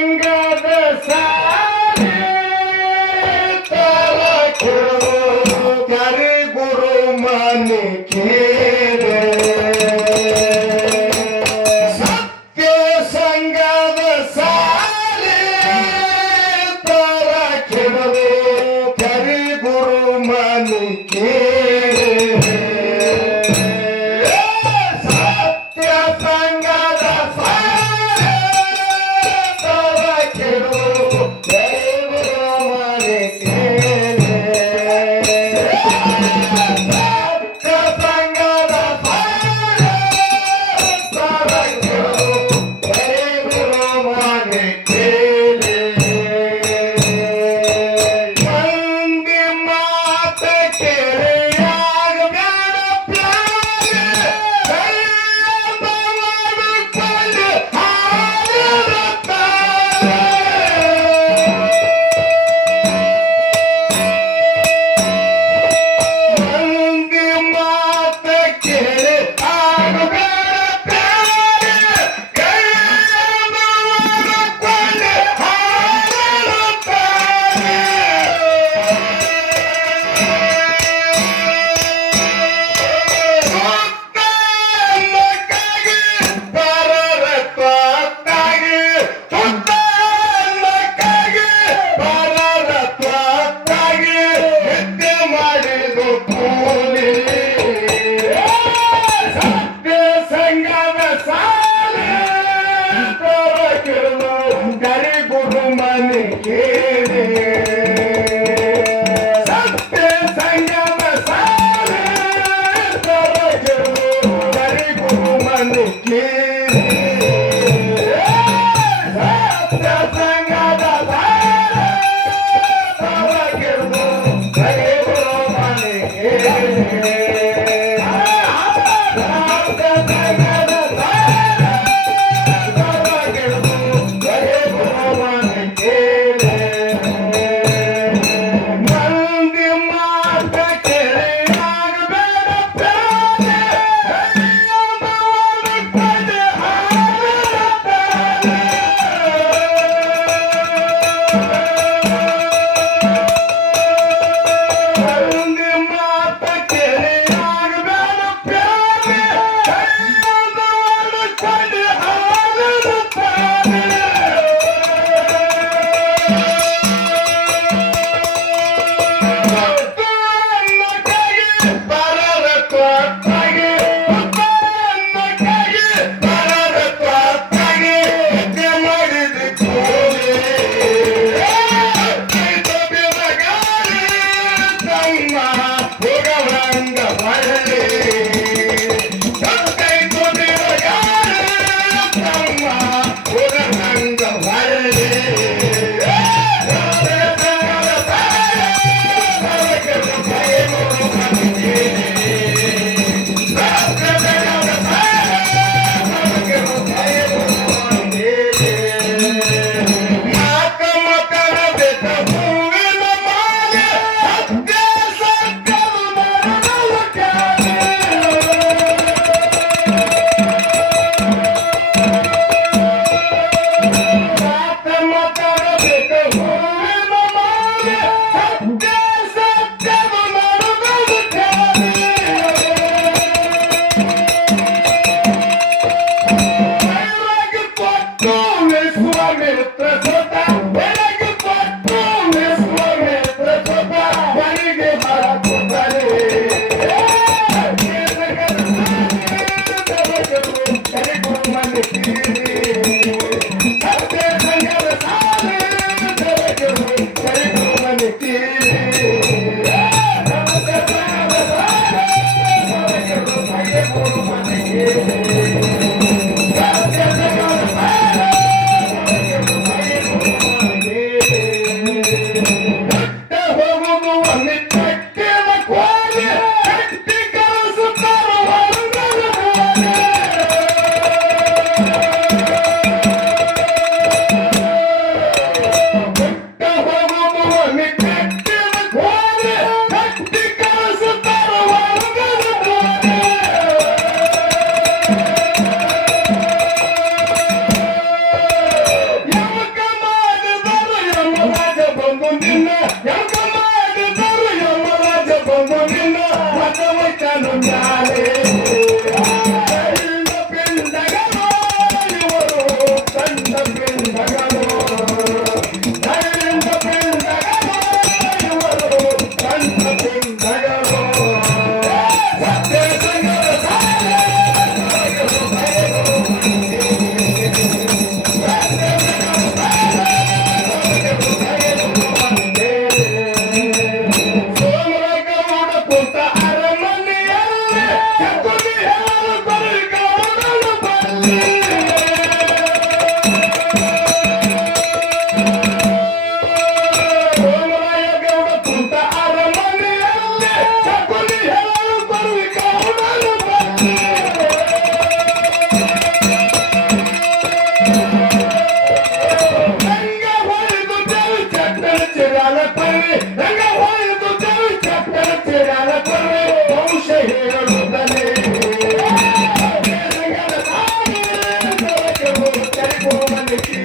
ಸಂಗದ ಸಾಲೆ ತರ ಕರಿ ಗುರು ಮನೆ ಕೇಳೆ ಸತ್ಯ ಸಂಗದ ಸಾಲೆ ತರ ಕೆಡವೆ ಕರಿ ಗುರು ಮನೆ ಕೇಳೆ ಸತ್ಯ ಸಂಗದ ಸಾಲೆ ತರ ಕೆಡವು ಕರಿ ಗುರು ಮನೆ ಕೇಳೆ ಸತ್ಯ ಸಂಗದ ಸಾಲೆ ತರ ಕೆಡವು ಕರಿ ಗುರು ಮನೆ ಕೇಳೆ ಮಂದಿ ಮಾತ ಕೇಳಿಯಾಗಬೇಡ ಪ್ಯಾರೆ ಕೈಯೊಬ್ಬ ಮಾಡಿಕೊಂಡು ಹಾರಿರುತ್ತಾರೆ. ಮಂದಿ ಮಾತ ಕೇಳಿ ಆಗಬೇಡ ಪ್ಯಾರೆ ಕೈಯೊಬ್ಬ ಮಾಡಿಕೊಂಡು ಹಾರಿರುತ್ತಾರೆ. ತುತ್ತನ್ನಕ್ಕಾಗಿ ಪರರ ತ್ವಕ್ಕಾಗಿ ತುತ್ತನ್ನಕ್ಕಾಗಿ ಪರರ ತ್ವಕ್ಕಾಗಿ ನಿತ್ಯ ಮಾಡಿದು ಕೂಲಿ ಸತ್ಯ ಸಂಗದ ಸಾಲೆ ತೊರಕಿರುವುದು ಕರಿ ಗುರು ಮನೆ ಕೇಳಿ ಸತ್ಯ ಸಂಗದ ಸಾಲೆ ತೊರಕಿರುವುದು ಕರಿ ಗುರು ಮನೆ ಕೇಳಿ ಸತ್ಯ ಸಂಗದ ಸಾಲೆ ತೊರಕಿರುವುದು ಕರಿ ಗುರು ಮನೆ ಕೇಳಿ ಸತ್ಯ ಸಂಗದ ಸಾಲೆ ತೊರಕಿರುವುದು ಕರಿ ಗುರು ಮನೆ ಕೇಳಿ ಮಂದಿ ಮಾತ ಕೇಳಿಯಾಗಬೇಡ ಪ್ಯಾರೆ ಕೈಯೊಬ್ಬ ಮಾಡಿಕೊಂಡು ಹಾರಿರುತ್ತಾರೆ. ಮಂದಿ ಮಾತ ಕೇಳಿಯಾಗಬೇಡ ಪ್ಯಾರೆ ಕೈಯೊಬ್ಬ ಮಾಡಿಕೊಂಡು ಹಾರಿರುತ್ತಾರೆ. ತುತ್ತನ್ನಕ್ಕಾಗಿ ಪರರ ತ್ವಕ್ಕಾಗಿ ತುತ್ತನ್ನಕ್ಕಾಗಿ ಪರರ ತ್ವಕ್ಕಾಗಿ ನಿತ್ಯ ಮಾಡಿದ ಕೂಲಿ ಕೈತ ಬಿರಗಾರಿ ತಮ್ಮ ಹೋಗವಂಗ ಬರಲಿ ಕೈತ ಬಿರಗಾರಿ ತಮ್ಮ ಹೋಗವಂಗ ಬರಲಿ ನಾಲ್ಕ ಮಕ್ಕಳ ಬೆಟ್ಟ ಹೂವಿನ ಮಾಲೆ ಸತ್ಯ ಸತ್ಯವು ಮರಣವು ಕ್ಯಾಲೆ. ನಾಲ್ಕ ಮಕ್ಕಳ ಬೆಟ್ಟ ಹೂವಿನ ಮಾಲೆ ಸತ್ಯ ಸತ್ಯವು ಮರಣವು ಕ್ಯಾಲೆ. ಬೆಳಗ್ಗೆ ಕೊಟ್ಟು ವಿಶ್ವಾಮಿತ್ರ ಸೊತ ಬೆಳಗ್ಗೆ ಕೊಟ್ಟು ವಿಶ್ವಾಮಿತ್ರ ಸೊತ ಬಳಿಗೆ ಹಾಕುತ್ತಾರೆ. ಕರಿ ಗುರು ಮನೆ ಕೇಳಿ ಸತ್ಯ ಸಂಗದ ಸಾಲೆ ತೊರಕಿರುವುದು ಕರಿ ಗುರು ಮನೆ ಕೇಳಿ ಸತ್ಯ ಸಂಗದ ಸಾಲೆ ತೊರಕಿರುವುದು ಕರಿ ಗುರು ಮನೆ ಕೇಳಿ ಸತ್ಯ ಸಂಗದ ಸಾಲೆ ತೊರಕಿರುವುದು ಕರಿ ಗುರು ಮನೆ ಕೇಳಿ. ರಂಗವಾಯಿತು ದೇವಿ ಚಕ್ರ ಚಿರಾದ ಕೊರವೆ ವಂಶ ಹೇಳುತ್ತಲೇ ರಂಗನ ಸಾರಿ ತರಕ್ಕೆ ಹೋಗುತ್ತಾರೆ ಕೋಮನಿಗೆ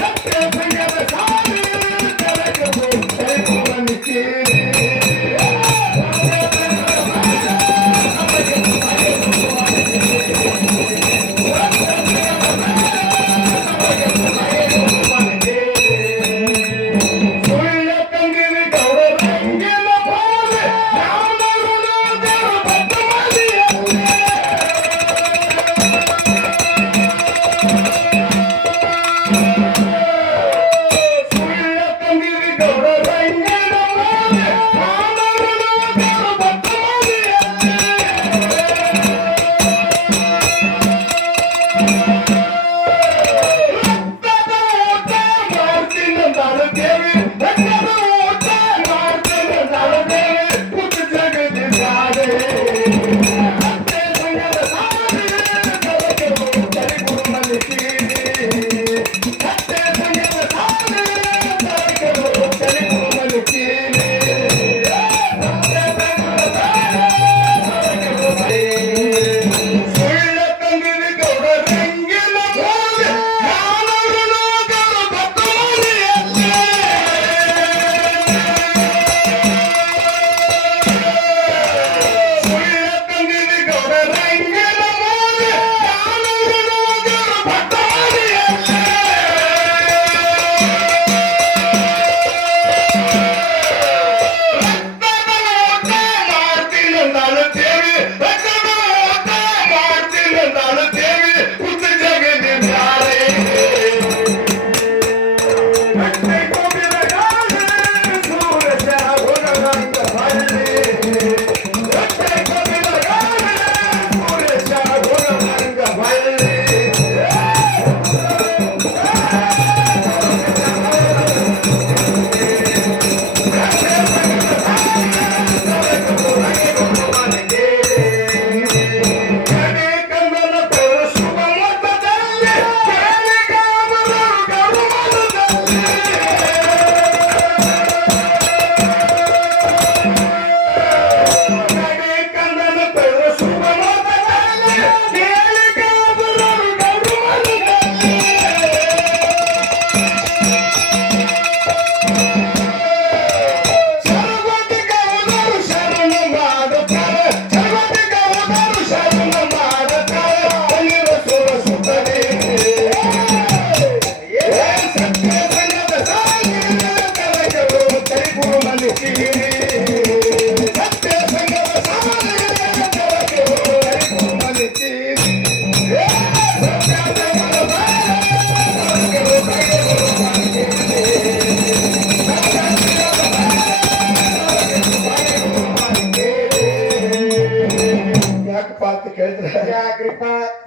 ಸತ್ಯ ಸಂಗದ ಸಾರಿ ತರಕ್ಕೆ ಹೋಗುತ್ತಾರೆ ಕೋಮನಿಗೆ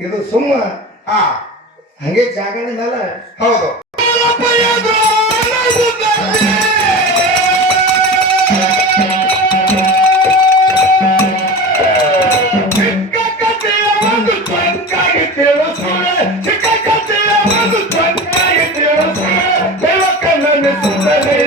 ಇದು ಸುಮ್ಮ ಹಂಗೆ ಜಾಗಣಿನಲ್ಲ. ಹೌದು. ಚಿಕ್ಕ ಕಥೆಯ ಒಂದು ಚೊಂಕಾಗಿ ತಿಳಿಸುವೆ, ಚಿಕ್ಕ ಕಥೆಯ ಒಂದು ಚೊಂಕಾಗಿ ತಿಳಿಸುವೆ, ಬೆಳಕನ್ನು ಸುತ್ತಲೇ